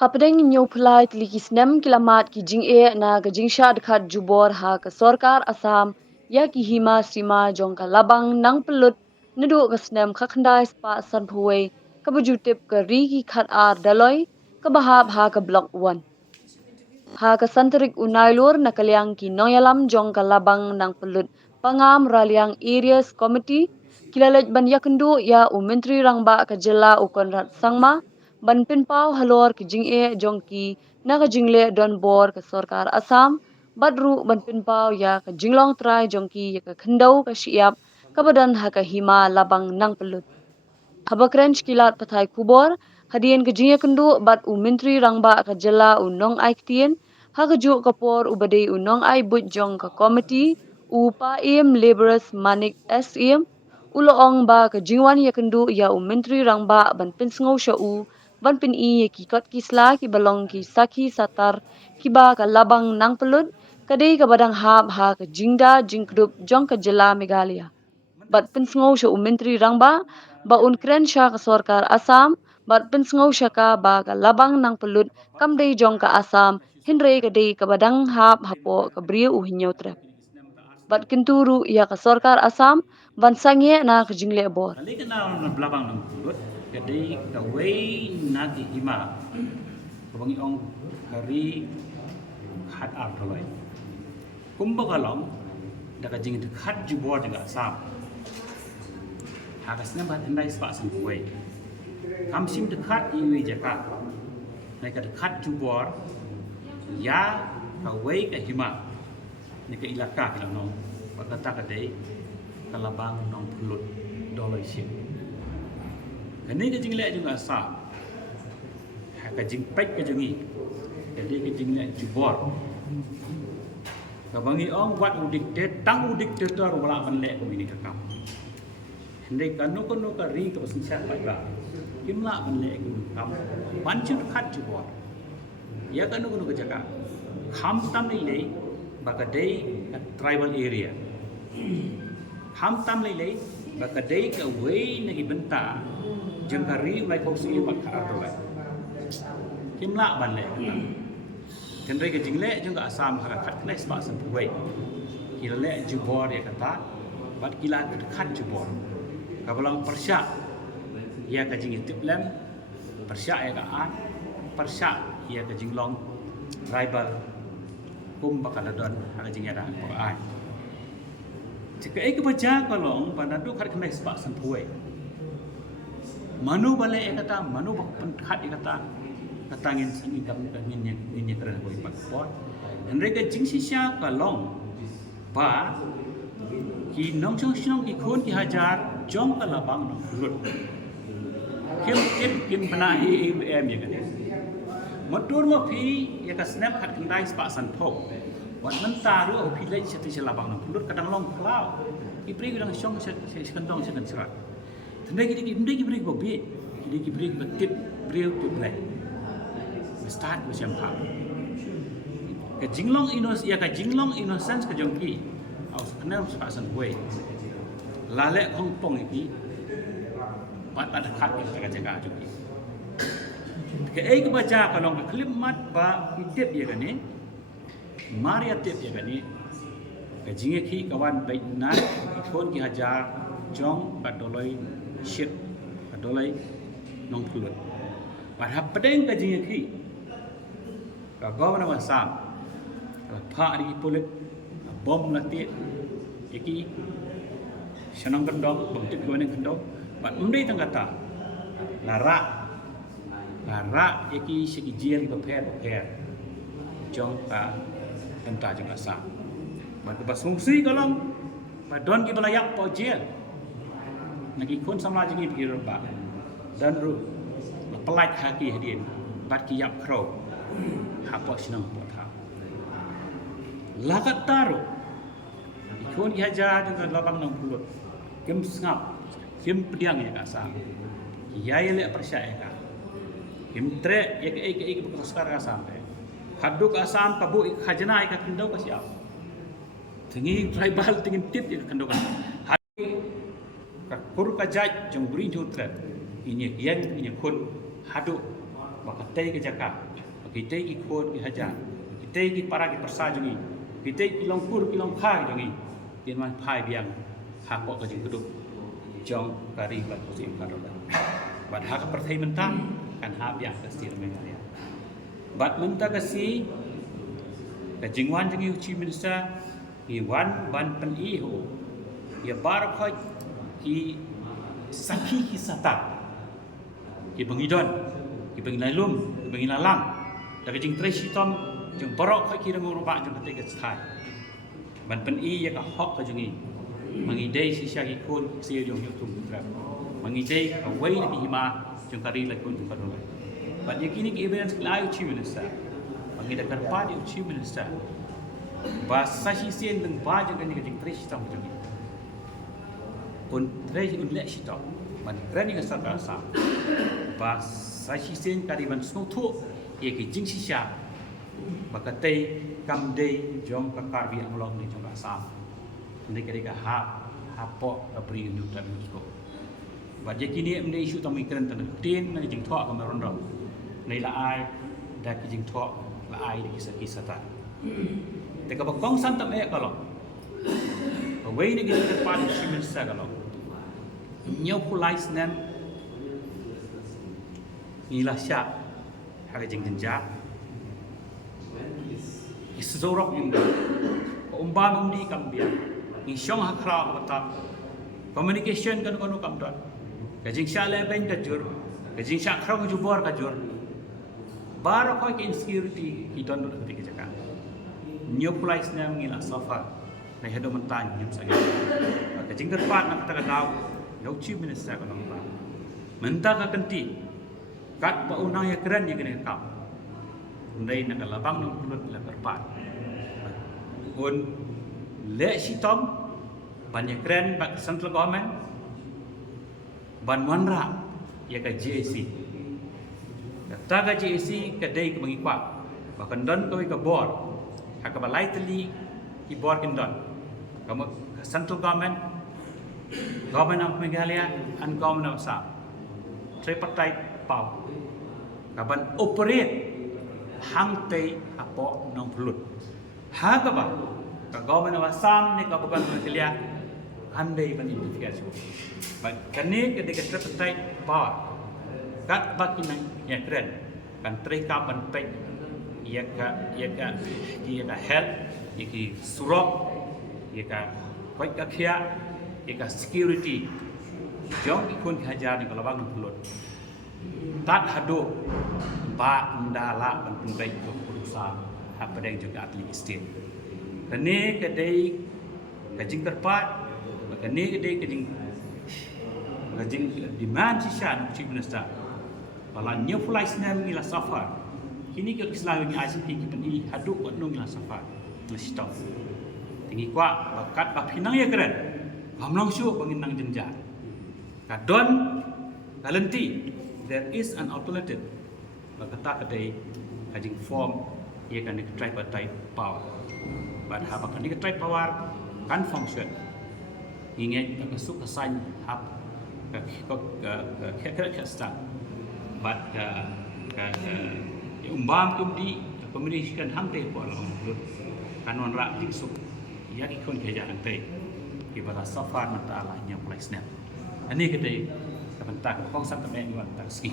Hapdeng nyo phlai tlikis nem kilamat ki jing e na ga jing shad khat jubor ha ka sarkar Assam ya ki hima sima jong ka labang nang pelut nedu ka snem khakhandai spa san phuwe ka bujutip ka ri ki khat ar daloi ka bahab ha ka block 1 ha ka santerik unailur na kalyang ki noyalam jong ka labang nang pelut pangam raliang areas committee kilalaj ban yakendu ya u menteri rangba ka jela ukon rat sangma ban pinpau halor ki jing e jong ki na ka jingle don bor ka sarkar Assam badru ban pinpau ya ka jinglong trai jong ki ya ka khendau ka siap ka badan ha ka hima labang nang pelut habakren kilat pathai kubor hadien ke jinge kendu bat u menteri rangba ka jela u nong ai ktien ha ka ju kapor u bade u nong ai but jong ka committee u pa im laborers manik sim ulo ong ba ka jingwan ya kendu ya u menteri rangba ban pinsngau sha u ban pin i ye ki kot ki sla ki balong ki sakhi satar ki ba ka labang nang pelut kadai ka badang hab ha ka jingda jingkrup jong ka jela Meghalaya bat pinsngau sha u menteri rangba ba un kren sha ka sarkar Assam bat pinsngau sha ka ba ka labang nang pelut kam dei jong ka Assam hinre ka dei ka badang hap hapo ka brio u hinyo trep bat kinturu ya ka sarkar Assam ban sangye na ka jingle bor Kali kenal na belabang ng pulut, jadi kaway nagi hima, kabangi ong hari hat artolay. Kumbaga lang, daga jing dekat jubor juga sam. Hakasnya bat hendai sepak sangkuai. Kamsim dekat iwi jaka, mereka dekat jubor, ya kaway ke hima, ni ke ilaka kita nong, kata kadai kalabang nong pulut dollar ship. Kini kejing lek juga sah. Kejing pek kejengi. Jadi kejing lek jubor. Kabangi ong buat udik te tang udik te tor wala ban lek ko ini kakam. Hendai kanu kanu ka ri ka sin sat bai ba. Kimla ban lek ko kam. Panchu khat jubor. Ya kanu kanu ka jaga. Kham tam ni lei bakadai tribal area. Ham tam lei bakadai ka way nagi benta jengkari lai kau si bat khar dolai kimla ban le kendrai ke jingle juga asam ha khat knai spa san puai kila le jubor ya kata bat kila khat jubor kabalang persya ya ka jing tiplem persya ya ka an persya ya ka jinglong tribal kum bakaladon ha jing ya da Quran jika ek baca kalong panadu khat knai spa san puai Manu balik kata, manu khat kata, ngin sini kami ngin kerana boleh pakpot. Mereka jingsi sia kalong, ba, ki nong chong ki khun ki hajar, jong kalabang nong lut. Kim pernah em ya kan. Motor mo pi ya ka snap khat kendai spa san thok. Wan mentah ru pi lai satu selabang nong lut kadang long klau. Ipri kadang syong sekentong sekan serat. Tendai kita beri bobi, kita beri betip beri tu play. Start macam apa? Kejinglong innocence kejongki, aus kenal sepasan way. Lalek kongpong ini, pat ada kat kita jaga juga. Ke baca kalau klip mat ba tip ya kan ni, Maria tip ya kan ni. Kejingki kawan baik nak, ikon ki hajar, jong badoloi ship adolai nong pulut pada pedeng kajing ki ka governor wasam pha ri pulut bom lati iki shanong kendong bukti gone kendong bat umri tang kata lara iki sigi jel ko pher jong ka tenta juga sam bat basungsi kalong badon ki balayak po jel Nagi kun samla jingi pikir ba dan ru pelaj haki hadin bat ki yap kro hapo sinang potha lagat taru kun ki haja juga labang nang pulut kim ngap kim pediang ya kasa ya le percaya ka kim tre ya ke berkasar ka sampai haduk asam kabu khajana ka kindau ka siap tingi tribal tingin tip ya kandau ka kur kajaj jong beri jutra ini yang ini kun hadu maka tei ke jaka kita ki kun ki haja kita ki para ki persa jongi kita ki longkur ki longkhai jongi tin man phai biang ha ko ka jing keduk jong kari ba tu sim karola bad ha ka perthai mentang kan ha biang ka sir me ya bad menta ka si ka jingwan jongi chi minister ki wan ban pen I ho ya bar khoi ki sakhi ki sata ki bangidon ki bangilalum ki bangilalang da jing treshi tom jeng borok khoi ki remu rupa jeng ketik sthai ban pen I ya ka hok ka jungi mangi dei si sya ki kun si jong yu tum trap mangi dei ka wei ni hima jeng kari la kun ka ro ban yakini ki evidence lai chi minister mangi da kan pa di chi minister ba sashi sen deng ba jeng kan jeng treshi tom jungi un treshi un le shi tom ban rani ka sarkar sa ba sashi sen kari ban sno thu ye ki jing si sya bakatai kam day jom kakar bi amlong ni jom asam ni kira ha hapo abri nu tan ko ba je kini am dei isu tamu ikran tan tin na jing tho kam ron ron nei la ai da ki jing tho la ai di kisah kisah ta te ka ba kong san tam e kalo wei ni ki pa ni simin sa kalo nyo pulais nem ni la sya ha jing jinja Isuzorok yung da, umban umdi kambia, yung siyong hakra matam, communication kan kono kamdot, kajing siya leben kajur, kajing siya akra kajubor kajur, baro ko insecurity hiton dot ketika jaka, new place na ngila sofa, na hedo mentan yung saga, kajing terpat nak kata kau, no chief minister kono kamdot, mentah kakenti, kat pa unang ya keren ya kena kau. Ndai nak labang nang pulut la berpat un le sitom banyak keren bak central government ban wanra ya ka JAC kata ka JAC ka dei ka mangikwa bahkan don ko ka board ha ka balai teli ki board kin don kamu central government of Meghalaya and government of Assam tripartite power kaban operate hang tei apo nong pulut ha ka ba ka government of Assam ni ka bukan Meghalaya andai ban interference ba kani ke de tripartite power kat bakinan ya keren kan tre ka ban pe ya ka health ya ki surok ya ka koi ka khia ya ka security jong ikun hajar ni kalau bang pulut tat hado ba ndala ban penbai ko perusahaan apa yang juga atli estate kene kedai kajing terpat kene kedai kajing demand sisa chief minister bala new flights na ngila safar kini ke Islam ni ICP ki pani hadu ko no ngila safar stop tingi kwa bakat ba pinang ya keren hamlang syu bangin nang jenja kadon kalenti there is an alternative kata kedai kajing form ia kan tripartite power but ha bakan di tripartite power kan function ingat ka suk kesan hab ka start but umbang tumdi communication hang te ko long kanon ra jing suk ya ikon keja ante ki bata safar mata ala nya place snap ani kedai ka bentak kong sam tamen wan tarski